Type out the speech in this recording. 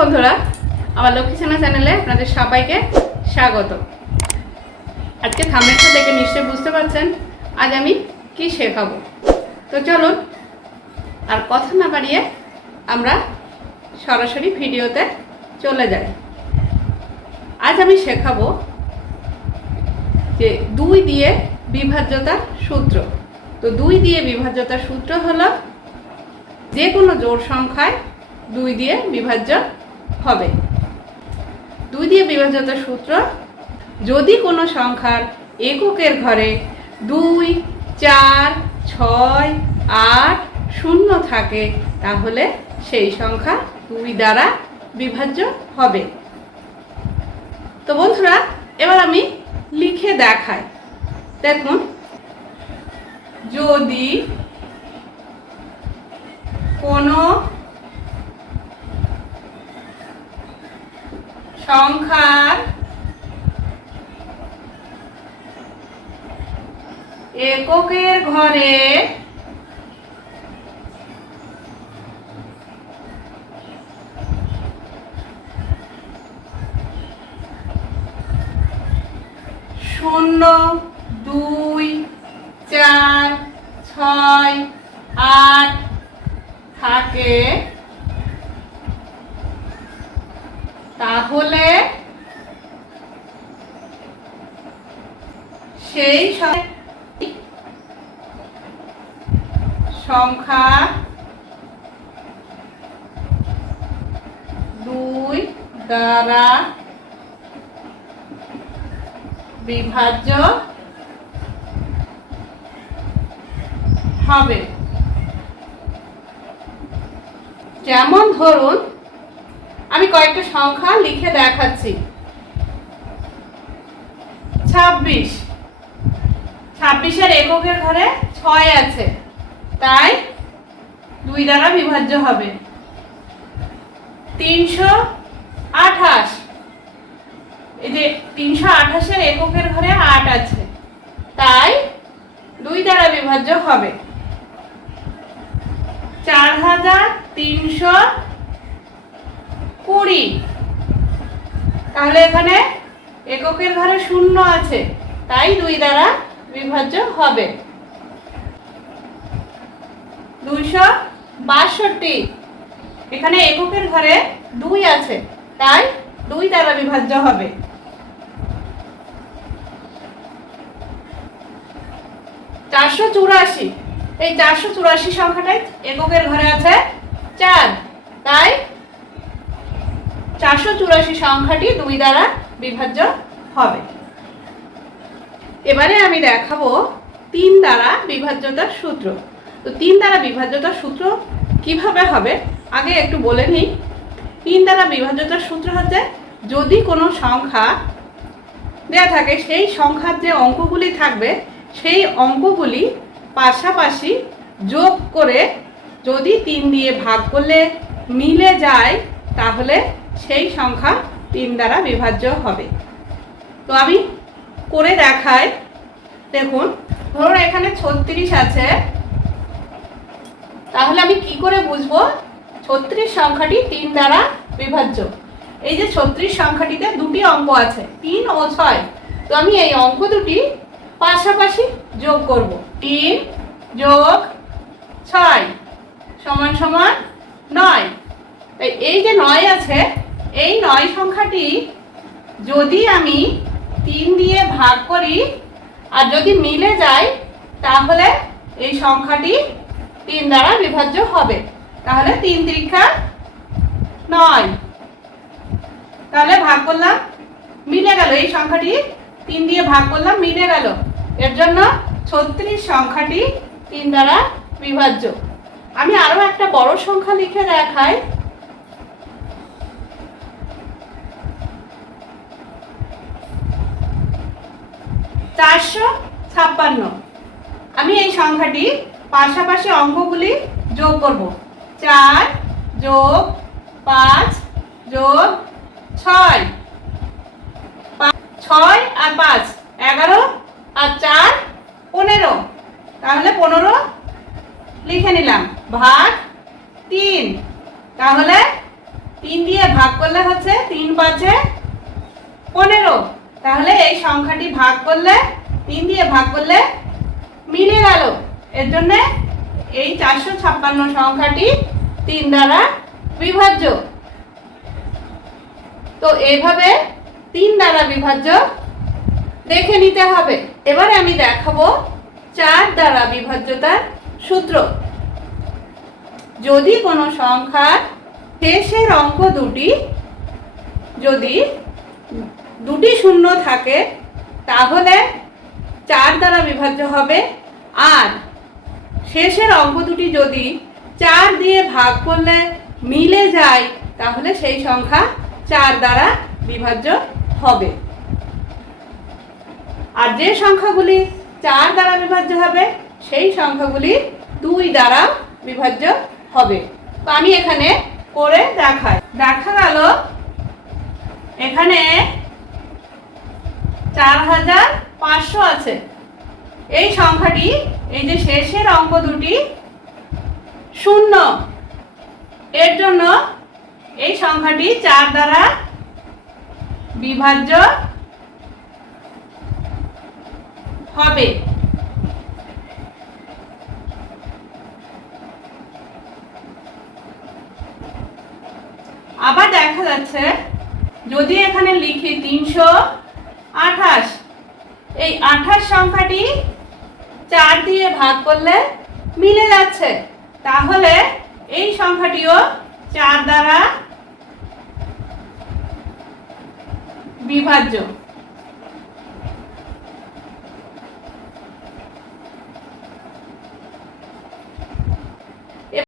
বন্ধুরা, আমার লক্ষ্মী সেনা চ্যানেলে আপনাদের সবাইকে স্বাগত। আজকে থামনেলটা দেখে নিশ্চয়ই বুঝতে পারছেন, আজ আমি কি শেখাবো? তো চলুন, আর কথা না বাড়িয়ে আমরা সরাসরি ভিডিওতে চলে যাই। আজ আমি শেখাবো যে দুই দিয়ে বিভাজ্যতার সূত্র। তো দুই দিয়ে বিভাজ্যতার সূত্র হলো যে কোনো জোর সংখ্যায় দুই দিয়ে বিভাজ্য হবে। দুই দিয়ে বিভাজ্যতার সূত্র, যদি কোনো সংখ্যার এককের ঘরে দুই, চার, ছয়, আট, শূন্য থাকে, তাহলে সেই সংখ্যা দুই দ্বারা বিভাজ্য হবে। তো বন্ধুরা, এবার আমি লিখে দেখাই। দেখুন, যদি কোনো সংখ্যার এককের ঘরে শূন্য দুই চার ছয় আট থাকে তাহলে সেই সংখ্যা দুই দ্বারা বিভাজ্য হবে। যেমন ধরুন আমি কয়েকটা সংখ্যা লিখে দেখাচ্ছি। ছাব্বিশ। ছাব্বিশের এককের ঘরে ছয় আছে। তাই দুই দ্বারা বিভাজ্য হবে। তিনশো আঠাশ। এই যে তিনশো আঠাশের এককের ঘরে আট আছে। তাই দুই দ্বারা বিভাজ্য হবে। চার হাজার তিনশো কুড়ি। তাহলে এখানে এককের ঘরে শূন্য আছে। তাই দুই দ্বারা বিভাজ্য হবে। দুইশো বাষট্টি। এখানে এককের ঘরে দুই আছে। তাই দুই দ্বারা বিভাজ্য হবে। চারশো চুরাশি। এই চারশো চুরাশি সংখ্যাটাই এককের ঘরে আছে চার। তাই চারশো চুরাশি সংখ্যাটি দুই দ্বারা বিভাজ্য হবে। এবারে আমি দেখাবো তিন দ্বারা বিভাজ্যতার সূত্র। তো তিন দ্বারা বিভাজ্যতার সূত্র কীভাবে হবে? আগে একটু বলে নিই। তিন দ্বারা বিভাজ্যতার সূত্র হচ্ছে, যদি কোনো সংখ্যা দেয়া থাকে, সেই সংখ্যার যে অঙ্কগুলি থাকবে, সেই অঙ্কগুলি পাশাপাশি যোগ করে যদি তিন দিয়ে ভাগ করলে মিলে যায় তাহলে সেই সংখ্যা তিন দ্বারা বিভাজ্য হবে। তো আমি করে দেখাই। দেখুন, ধরুন এখানে ছত্রিশ আছে। তাহলে আমি কি করে বুঝব? ছত্রিশ সংখ্যাটি তিন দ্বারা বিভাজ্য। এই যে ছত্রিশ সংখ্যাটিতে দুটি অঙ্ক আছে, তিন ও ছয়। তো আমি এই অঙ্ক দুটি পাশাপাশি যোগ করব। তিন যোগ ছয় সমান সমান নয়। এই যে নয় আছে, এই নয় সংখ্যাটি যদি আমি তিন দিয়ে ভাগ করি আর যদি মিলে যায়, তাহলে এই সংখ্যাটি তিন দ্বারা বিভাজ্য হবে। তাহলে তিন ত্রিক্ষা নয়। তাহলে ভাগ করলাম, মিলে গেল। এই সংখ্যাটি তিন দিয়ে ভাগ করলাম, মিলে গেল। এর জন্য ছত্রিশ সংখ্যাটি তিন দ্বারা বিভাজ্য। আমি আরও একটা বড় সংখ্যা লিখে দেখাই। চারশো ছাপ্পান্ন। আমি এই সংখ্যাটি পাশাপাশি অঙ্কগুলি যোগ করব। চার যোগ পাঁচ যোগ ছয়। ছয় আর পাঁচ, এগারো আর চার, পনেরো। তাহলে পনেরো লিখে নিলাম। ভাগ তিন। তাহলে তিন দিয়ে ভাগ করলে হচ্ছে তিন পাঁচে পনেরো। তাহলে এই সংখ্যাটি ভাগ করলে, তিন দিয়ে ভাগ করলে মিলে গেল। এর জন্য এই চারশো ছাপ্পান্ন সংখ্যাটি তিন দ্বারা বিভাজ্য। তো এইভাবে তিন দ্বারা বিভাজ্য দেখে নিতে হবে। এবারে আমি দেখাবো চার দ্বারা বিভাজ্যতার সূত্র। যদি কোনো সংখ্যার শেষের অঙ্ক দুটি যদি দুটি শূন্য থাকে, তাহলে চার দ্বারা বিভাজ্য হবে। আর শেষের অঙ্ক দুটি যদি চার দিয়ে ভাগ করলে মিলে যায়, তাহলে সেই সংখ্যা চার দ্বারা বিভাজ্য হবে। আর যে সংখ্যাগুলি চার দ্বারা বিভাজ্য হবে, সেই সংখ্যাগুলি দুই দ্বারা বিভাজ্য হবে। তো আমি এখানে করে দেখাই। দেখা গেল, এখানে চার হাজার পাঁচশো আছে। এই সংখ্যাটি, এই যে শেষের অঙ্ক দুটি, শূন্য। এর জন্য এই সংখ্যাটি চার দ্বারা বিভাজ্য হবে। আবার দেখা যাচ্ছে, যদি এখানে লিখি তিনশো আঠাশ। এই আঠাশ সংখ্যাটি চার দিয়ে ভাগ করলে মিলে যাচ্ছে। তাহলে এই সংখ্যাটিও চার দ্বারা বিভাজ্য।